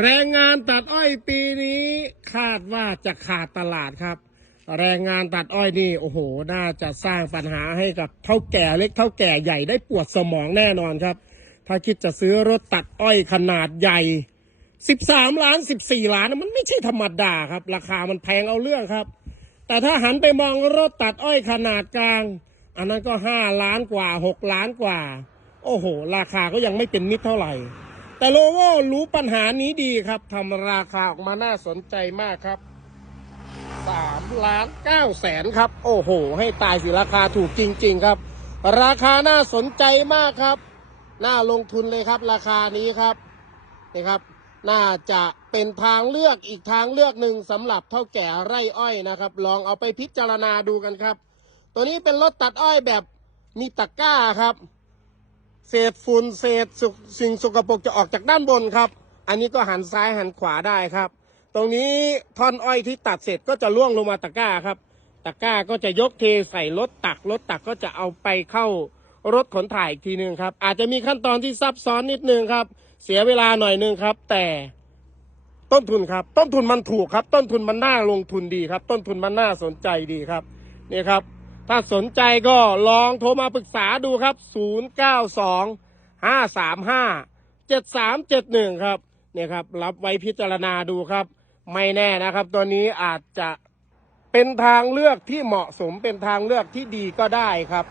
แรงงานตัดอ้อยปีนี้คาดว่าจะขาดตลาดครับ แรงงานตัดอ้อยนี่ โอ้โห น่าจะสร้างปัญหาให้กับเท่าแก่เล็กเท่าแก่ใหญ่ได้ปวดสมองแน่นอนครับ ถ้าคิดจะซื้อรถตัดอ้อยขนาดใหญ่ 13 ล้าน 14 ล้านมันไม่ใช่ธรรมดาครับ ราคามันแพงเอาเรื่องครับ แต่ถ้าหันไปมองรถตัดอ้อยขนาดกลาง อันนั้นก็ 5 ล้านกว่า 6 ล้านกว่า โอ้โห ราคาก็ยังไม่เป็นมิตรเท่าไหร่ แต่โลโวรู้ปัญหานี้ดีครับทำราคาออกมาน่าสนใจมากครับ3ล้าน9แสนครับ โอ้โห ให้ตายสิราคาถูกจริง ๆครับ ราคาน่าสนใจมากครับ น่าลงทุนเลยครับ ราคานี้ครับนี่ครับ น่าจะเป็นทางเลือกอีกทางเลือกหนึ่งสำหรับเท่าแก่ไร่อ้อยนะครับ ลองเอาไปพิจารณาดูกันครับ ตัวนี้เป็นรถตัดอ้อยแบบมีตะกร้าครับ ศษฝุ่นเศษสุสิ่งสกปรกจะออกจากด้านบนครับ อันนี้ก็หันซ้ายหันขวาได้ครับ ตรงนี้ท่อนอ้อยที่ตัดเสร็จก็จะล่วงลงมาตะกร้าครับ ตะกร้าก็จะยกเทใส่รถตักรถตักก็จะเอาไปเข้ารถขนถ่ายอีกทีหนึ่งครับ อาจจะมีขั้นตอนที่ซับซ้อนนิดนึงครับ เสียเวลาหน่อยนึงครับ แต่ต้นทุนครับ ต้นทุนมันถูกครับ ต้นทุนมันน่าลงทุนดีครับ ต้นทุนมันน่าสนใจดีครับนี่ครับ ถ้าสนใจก็ลองโทรมาปรึกษาดูครับ 092 535 7371 ครับ เนี่ยครับ รับไว้พิจารณาดูครับ ไม่แน่นะครับ ตัวนี้อาจจะเป็นทางเลือกที่เหมาะสมเป็นทางเลือกที่ดีก็ได้ครับ